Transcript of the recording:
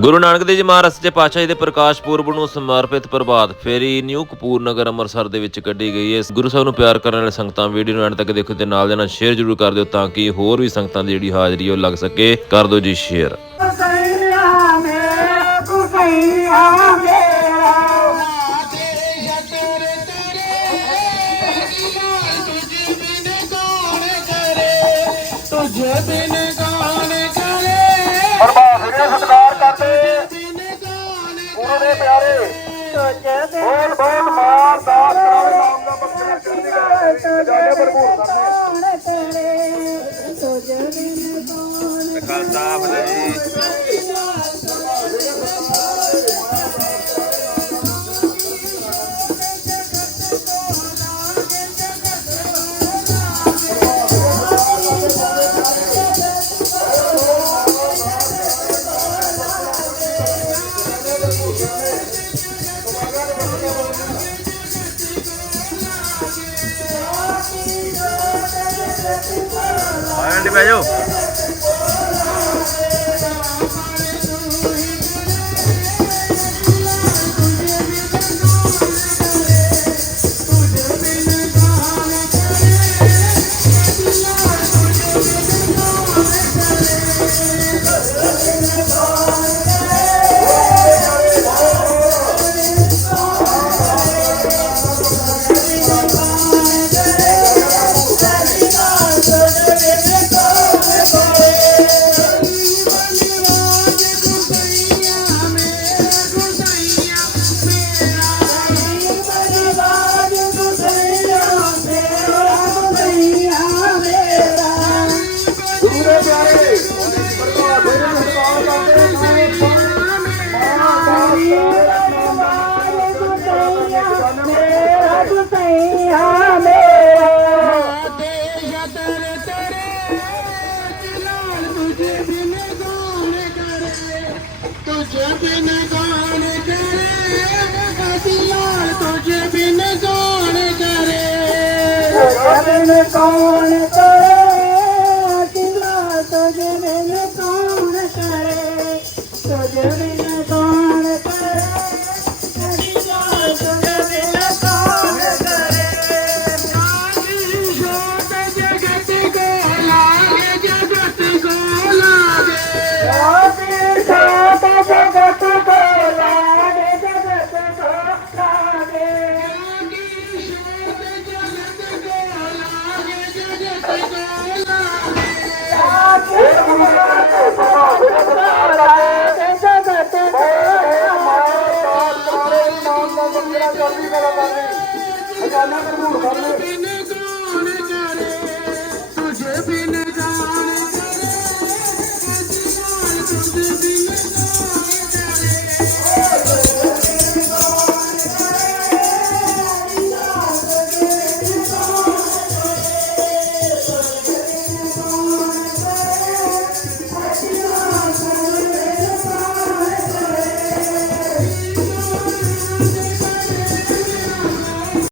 ਗੁਰੂ ਨਾਨਕ ਦੇਵ ਜੀ ਮਹਾਰਾਜ ਸੱਚੇ ਪਾਤਸ਼ਾਹ ਜੀ ਦੇ ਪ੍ਰਕਾਸ਼ ਪੁਰਬ ਨੂੰ ਸਮਰਪਿਤ ਪ੍ਰਭਾਤ ਫੇਰੀ ਨਿਊ ਕਪੂਰ ਨਗਰ ਅੰਮ੍ਰਿਤਸਰ ਦੇ ਵਿੱਚ ਕੱਢੀ ਗਈ ਹੈ। ਗੁਰੂ ਸਾਹਿਬ ਨੂੰ ਪਿਆਰ ਕਰਨ ਵਾਲੇ ਸੰਗਤਾਂ ਵੀਡੀਓ ਨੂੰ ਐਂਡ ਤੱਕ ਦੇਖੋ ਤੇ ਨਾਲ ਦੇ ਨਾਲ ਸ਼ੇਅਰ ਜ਼ਰੂਰ ਕਰ ਦਿਓ ਤਾਂ ਕਿ ਹੋਰ ਵੀ ਸੰਗਤਾਂ ਦੀ ਜਿਹੜੀ ਹਾਜ਼ਰੀ ਉਹ ਲੱਗ ਸਕੇ। ਕਰ ਦਿਓ ਜੀ ਸ਼ੇਅਰ। ਤੁਝੇ ਬਿਨ ਕੌਣ ਬੋਲ ਬੋਲ ਮਾਰ ਦਾਸ ਕਰਾਵੇ ਨਾਮ ਦਾ ਬਖਸ਼ਿਸ਼ ਕਰਦੀ ਹੈ ਜਾਨੇ ਭਰਪੂਰ ਕਰਨੇ ਤੁਝ ਬਿਨ ਕੌਣ ਖਾਲਸਾ ਫਤਿਹ 来，李白又 ਤੁਝੇ ਬਿਨ ਕੌਣ ਕਰੇ ਅਜਲਾਲ ਤੁਝੇ ਬਿਨ ਕੌਣ ਕਰੇ। ਬਿਨ ਕੌਣ ਕਰੇ। ਅਕਿਲਾ ਨਾਮ ਦਾ ਬਖਸ਼ਿਸ਼ ਕਰਦੀ ਮੇਰਾ ਕਰਦੀ ਖਜ਼ਾਨਾ ਭਰਪੂਰ ਕਰਨੇ ਬਿਨ